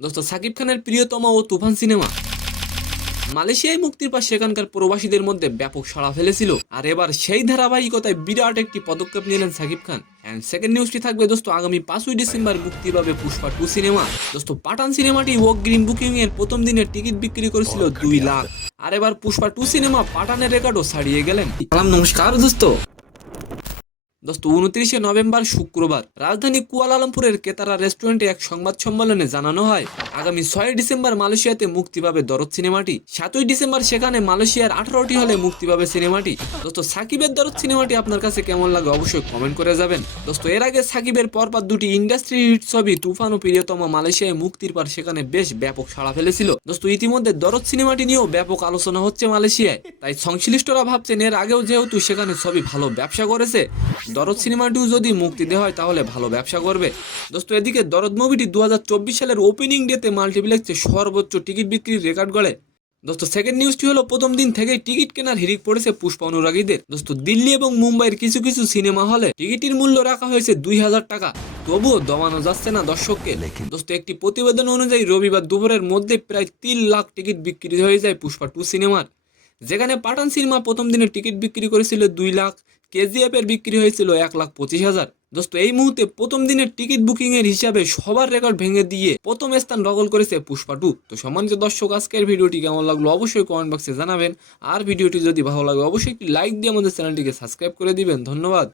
দোস্ত সাকিব খানের প্রিয়তম ও তুফান সিনেমা মালয়েশিয়ায় মুক্তির পর সেখানকার প্রবাসীদের মধ্যে ব্যাপক সাড়া ফেলেছিল। আর এবার সেই ধারাবাহিকতায় বিরাট একটি পদক্ষেপ নিলেন সাকিব খান। এন্ড সেকেন্ড নিউজটি থাকবে দোস্ত, আগামী 5ই ডিসেম্বর মুক্তি পাবে পুষ্পা 2 সিনেমা। দোস্ত পাঠান সিনেমাটি অগ্রিম বুকিং এর প্রথম দিনে টিকিট বিক্রি করেছিল 2 লাখ। আর এবার পুষ্পা 2 সিনেমা পাঠানের রেকর্ডও ছাড়িয়ে গেলেন। সালাম, নমস্কার দোস্ত। 29 নভেম্বর শুক্রবার রাজধানী কুয়ালালামপুরের কেতারা রেস্টুরেন্টে এক সংবাদ সম্মেলনে জানানো হয় আগামী 6 ডিসেম্বর মালয়েশিয়াতে মুক্তি পাবে দরদ সিনেমাটি। 7ই ডিসেম্বর সেখানে মালয়েশিয়ার 18টি হলে মুক্তি পাবে সিনেমাটি। দোস্ত সাকিবের দরদ সিনেমাটি আপনার কাছে কেমন লাগে অবশ্যই কমেন্ট করে যাবেন। দোস্ত এর আগে সাকিবের পরপর দুটি ইন্ডাস্ট্রি হিট ছবি তুফান ও প্রিয়তম মালয়েশিয়ায় মুক্তির পর সেখানে বেশ ব্যাপক সাড়া ফেলেছিল। দোস্ত ইতিমধ্যে দরদ সিনেমাটি নিয়েও ব্যাপক আলোচনা হচ্ছে মালয়েশিয়ায়। তাই সংশ্লিষ্টরা ভাবছেন এর আগেও যেহেতু সেখানে ছবি ভালো ব্যবসা করেছে, দরদ সিনেমাটিও যদি মুক্তি দেওয়া হয় তাহলে ভালো ব্যবসা করবে। দোস্ত এদিকে দরদ মুভিটি 2024 সালের ওপেনিং ডেতে মাল্টিপ্লেক্সে সর্বোচ্চ টিকিট বিক্রির রেকর্ড গড়ে। দোস্ত সেকেন্ড নিউজটি হলো, প্রথম দিন থেকেই টিকিট কেনার হিড়িক পড়েছে পুষ্পা অনুরাগীদের। দোস্ত দিল্লি এবং মুম্বাইয়ের কিছু কিছু সিনেমা হলে টিকিটের মূল্য রাখা হয়েছে 2000 টাকা, তবুও দমানো যাচ্ছে না দর্শককে। দোস্ত একটি প্রতিবেদন অনুযায়ী রবিবার দুপুরের মধ্যে প্রায় 3 লাখ টিকিট বিক্রি হয়ে যায় পুষ্পা 2 সিনেমার। যেখানে পাঠান সিনেমা প্রথম দিনে টিকিট বিক্রি করেছিল 2 লাখ, কেজিএফ এর বিক্রি হয়েছিল 1,25,000। দোস্ত এই মুহূর্তে প্রথম দিনের টিকিট বুকিং এর হিসাবে সবার রেকর্ড ভেঙে দিয়ে প্রথম স্থান দখল করেছে পুষ্পা 2। তো সম্মানিত দর্শক, আজকের ভিডিওটি কেমন লাগলো অবশ্যই কমেন্ট বক্সে জানাবেন। আর ভিডিওটি যদি ভালো লাগে অবশ্যই একটি লাইক দিয়ে আমাদের চ্যানেলটিকে সাবস্ক্রাইব করে দিবেন। ধন্যবাদ।